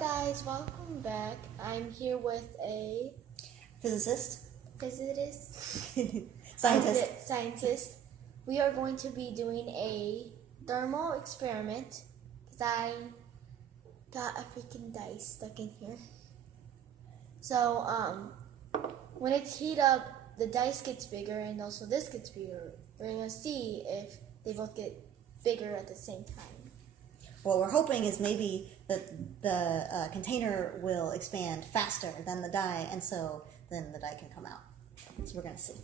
Guys, welcome back. I'm here with a Physicist. Scientist. We are going to be doing a thermal experiment because I got a freaking dice stuck in here. So, when it's heat up, the dice gets bigger and also this gets bigger. We're going to see if they both get bigger at the same time. What we're hoping is maybe that the container will expand faster than the die, and so then the die can come out. So we're going to see.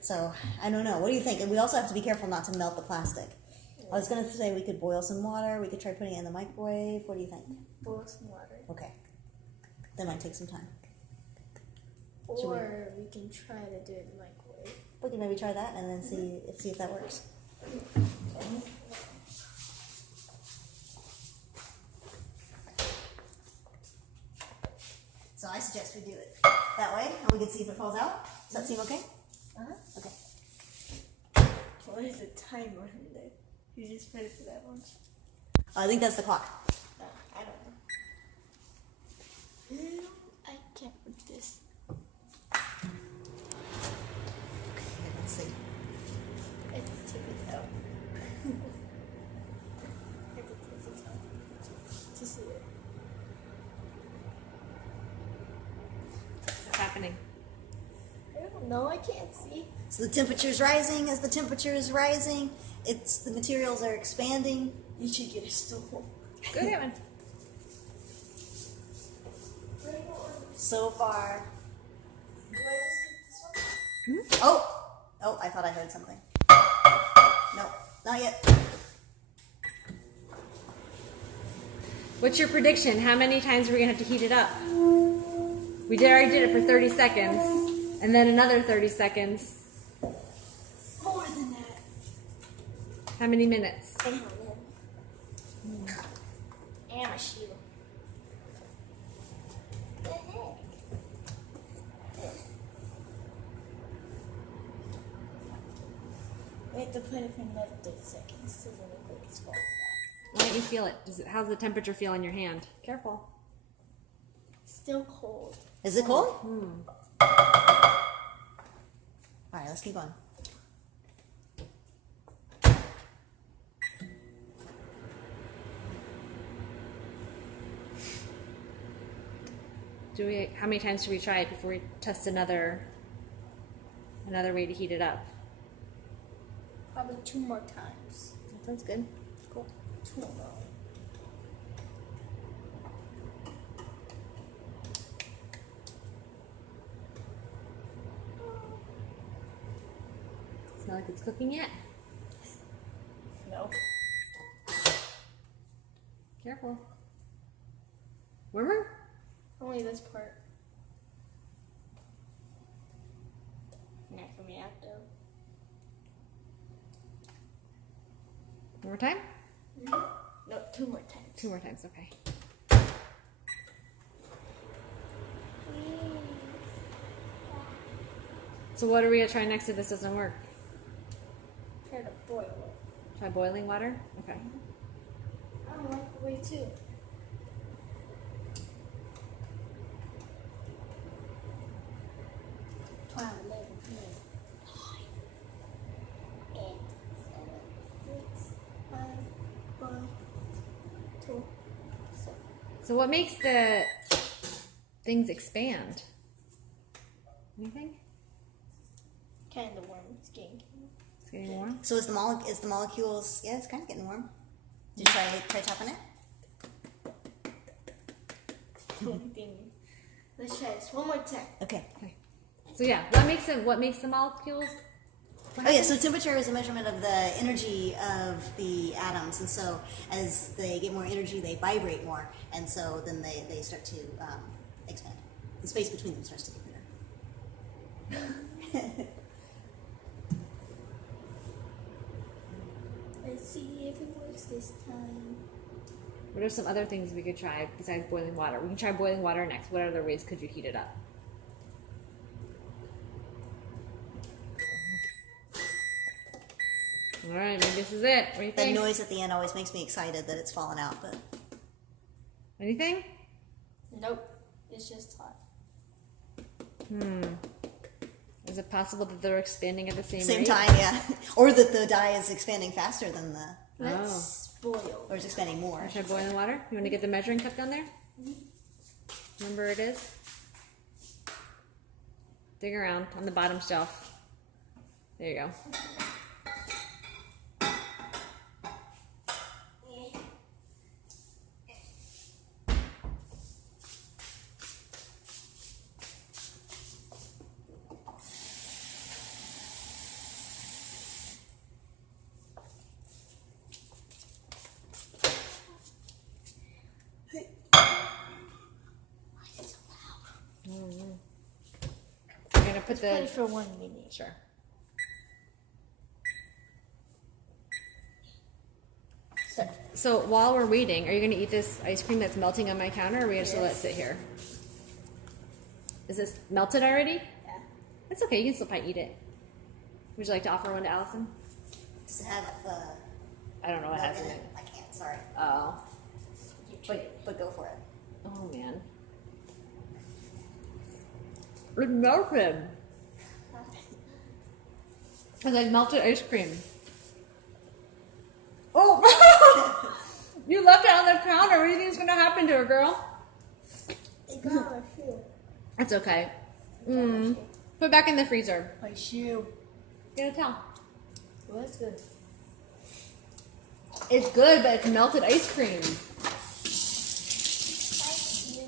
So, I don't know. What do you think? And we also have to be careful not to melt the plastic. I was going to say we could boil some water. We could try putting it in the microwave. What do you think? Boil some water. Okay. That might take some time. Or we can try to do it in the microwave. We can maybe try that and then see if that works. So I suggest we do it that way, and we can see if it falls out. Does that seem okay? Uh-huh. Okay. What is the timer in there? You just put it for that one? I think that's the clock. I don't know. I can't put this. Okay, let's see. I have to take it out. I have to take it out to see it. What's happening? I don't know. I can't see. So the temperature is rising. As the temperature is rising, the materials are expanding. You should get a stool. Good one. So far. Do I just get this one? Oh, I thought I heard something. No, not yet. What's your prediction? How many times are we going to have to heat it up? We already did it for 30 seconds. And then another 30 seconds. More than that. How many minutes? And a shield. The heck? We have to put it for another 30 seconds so then it breaks fall down. Why don't you feel it? How's the temperature feel in your hand? Careful. Still cold. Is it cold? All right, let's keep going. How many times should we try it before we test another way to heat it up? Probably 2 more times. That sounds good. Cool. 2 more. Smell like it's cooking yet? No. Careful. Warmer? Only this part. Not for me after. One more time? No, 2 more times. 2 more times, okay. So what are we going to try next if this doesn't work? Try to boil it. Try boiling water? Okay. I don't like the way too. Twelve, 11, 12, 9, 8, 7, 6, 5, 4, 2, 7. So what makes the things expand? Anything? Kind of warm. It's getting. It's getting warm? So is the molecules? Yeah, it's kind of getting warm. Did you try tapping it? Let's try this one more time. Okay. So yeah, what makes the molecules? Oh yeah, so temperature is a measurement of the energy of the atoms, and so as they get more energy, they vibrate more, and so then they start to expand. The space between them starts to get bigger. Let's see if it works this time. What are some other things we could try besides boiling water? We can try boiling water next. What other ways could you heat it up? All right, maybe this is it. What do you That think? noise at the end always makes me excited that it's fallen out, but Anything? Nope. It's just hot. Is it possible that they're expanding at the same Same rate? time, yeah. Or that the dye is expanding faster than the, Let's boil. or is expanding more. Should I boil the water? You want to get the measuring cup down there? Remember where it is? Dig around on the bottom shelf. There you go. I'm gonna put Put it the for 1 minute. sure. So while we're waiting, are you gonna eat this ice cream that's melting on my counter, or are we just gonna let it sit here? Is this melted already? Yeah. It's okay. You can still probably eat it. Would you like to offer one to Allison? Does it have, I don't know what milk has in it. I can't, sorry. Oh. But go for it. Oh man. It's melted. It's like melted ice cream. Oh! You left it on the counter. What do you think is going to happen to her, girl? It got my shoe. It's okay. Put it back in the freezer. My shoe. Get a towel. Well, that's good. It's good, but it's melted ice cream. Thank you.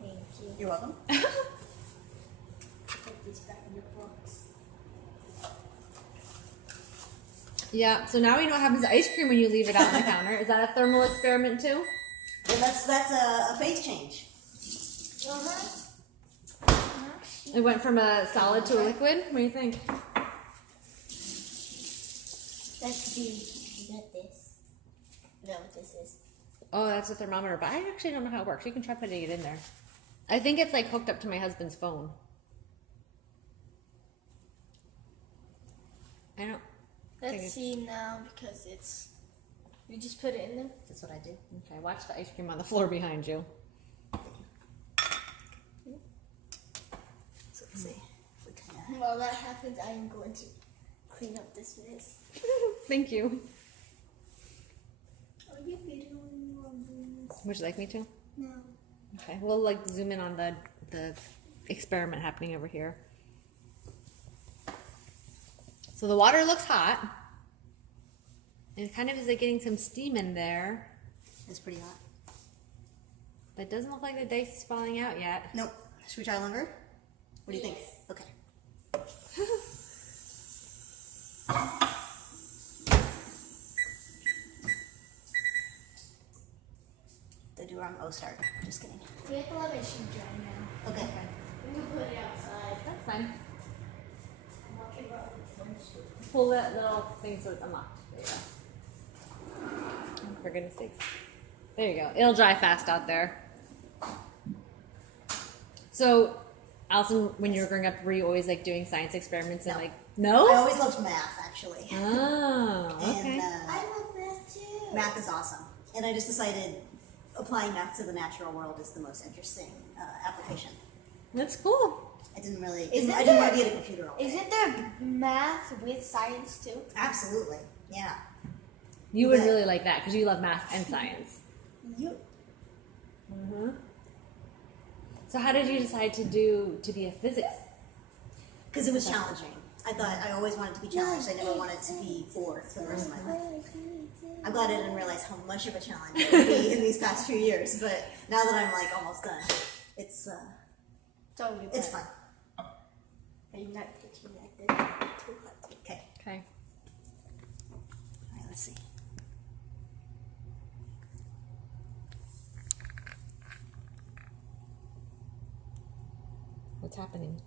Thank you. You're welcome. Put this back in your box. Yeah, so now we know what happens to ice cream when you leave it out on the counter. Is that a thermal experiment too? Well, that's a phase change. It went from a solid to a liquid? What do you think? Let's see. Is that this? Is that what this is? Oh, that's a thermometer, but I actually don't know how it works. You can try putting it in there. I think it's like hooked up to my husband's phone. I don't. Let's see now because it's. You just put it in there. That's what I do. Okay, watch the ice cream on the floor behind you. So let's see. If we can, While that happens, I am going to clean up this mess. Thank you. Are you videoing me while I'm doing this? Would you like me to? No. Okay, we'll like zoom in on the experiment happening over here. So the water looks hot. And it kind of is like getting some steam in there. it's pretty hot. But it doesn't look like the dice is falling out yet. Nope. Should we try longer? What do you think? Okay. The do wrong. Oh, start. Just kidding. We have to let it shoot dry now. Okay. We can put it outside. That's fine. Walk it around the windshield. Pull that little thing so it's unlocked. There you go. For goodness sakes. There you go. It'll dry fast out there. So, Allison, when you were growing up, were you always like doing science experiments and No. like, I no? always loved math, actually. Oh, okay. And I love that too. math is awesome. And I just decided applying math to the natural world is the most interesting application. That's cool. I didn't really. Isn't I didn't want to there- be at a computer all day. Isn't there math with science too? Absolutely. Yeah. You would But- really like that because you love math and science. You. So how did you decide to be a physics? Because it was challenging. I thought I always wanted to be challenged. I never wanted to be bored for the rest of my life. I'm glad I didn't realize how much of a challenge it would be in these past few years. But now that I'm like almost done, it's it's fun. Are you not pitching like this? Too hot. Okay. Okay. All right. Let's see. What's happening?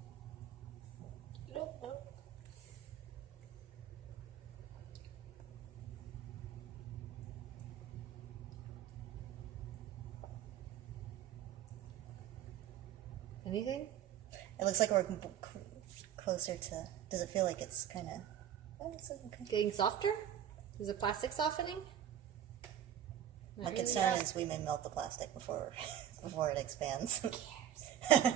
Nope, nope. Anything? It looks like we're closer to. Does it feel like it's kind of? Oh, it's okay. Getting softer? Is it plastic softening? My concern is we may melt the plastic before it expands. Who cares?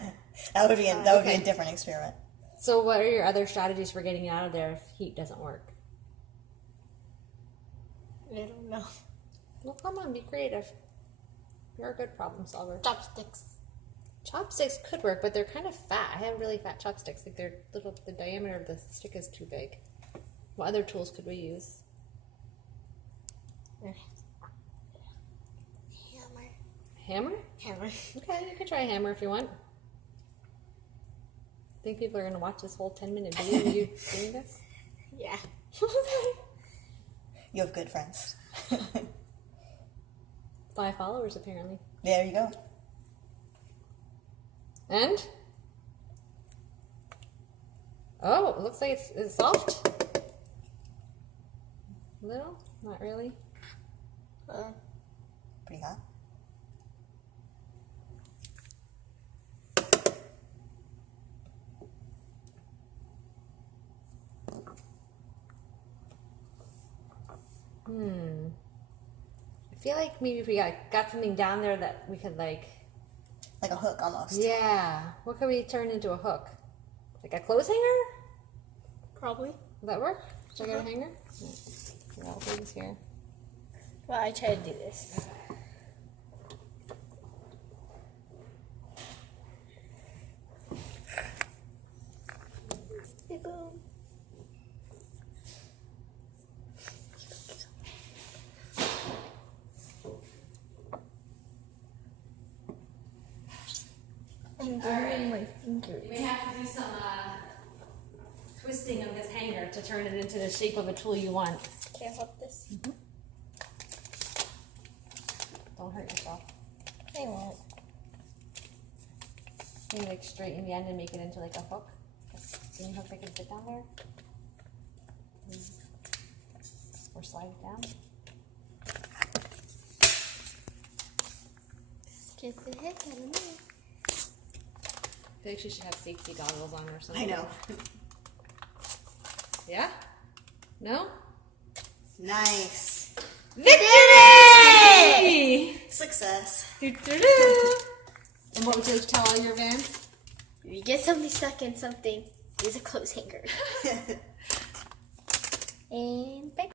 That would be a different experiment. So what are your other strategies for getting it out of there if heat doesn't work? I don't know. Well, come on, be creative. You're a good problem solver. Chopsticks. Chopsticks could work, but they're kind of fat. I have really fat chopsticks. Like they're little. The diameter of the stick is too big. What other tools could we use? Hammer. Hammer? Okay, you can try a hammer if you want. Think people are going to watch this whole 10-minute video of you doing this? Yeah. You have good friends. 5 followers, apparently. There you go. And? Oh, it looks like it's soft. A little? Not really. Pretty hot. I feel like maybe if we got something down there that we could like a hook almost. Yeah. What could we turn into a hook? Like a clothes hanger? Probably. Will that work? Should I get a hanger? Yeah, I'll do this here. Well, I try to do this. Boom. I'm burning my fingers. You may have to do some twisting of this hanger to turn it into the shape of a tool you want. Can I hold this? Don't hurt yourself. I won't. Maybe like straighten the end and make it into like a hook. A spinning hook that can fit down there. Or slide it down. Get the heck out of me. I feel like she should have safety goggles on or something. I know. Yeah? No? Nice. Victory! Success. Doo-doo-doo. And what would you tell all your fans? If you get something stuck in something, use a clothes hanger. And bye.